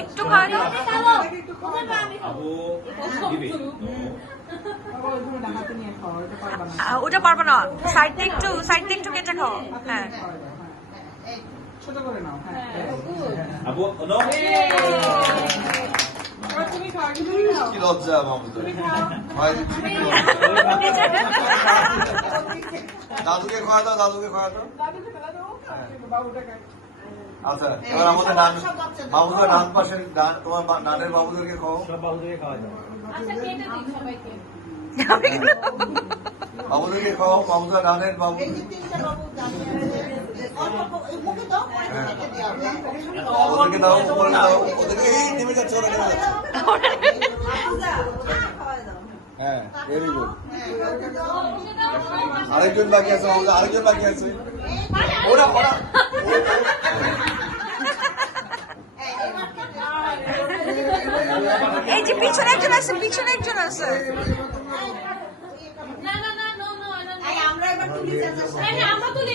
একটু খাওয়া ওটা পারবো না, সাইড দিয়ে একটু কেটে খাও। হ্যাঁ ছোট করে নাও। কি লজ্জা মামুদের, দাদুকে খাওয়া দাও, দাদুকে খাওয়া দাও। আচ্ছা, এবার আমাদের বাবুদের ডান পাশের তোমার নানের বাবুদেরকে খাও। সব বাবুদেরকে খাওয়া যাবে। বাবুদেরকে খাও, বাবুদের ডানের বাবু। ওদেরকে দাও, ওদেরকে দাও, ওদেরকে এই নেমে যাচ্ছে, ওরা নেমে যাচ্ছে। হ্যাঁ, ভেরি গুড। আরেকজন বাকি আছে, আরেকজন বাকি আছে। ওরা ওরা এই যে পিছনে একজন আছে, পিছনে একজন আছে। আমরা এবার তুলি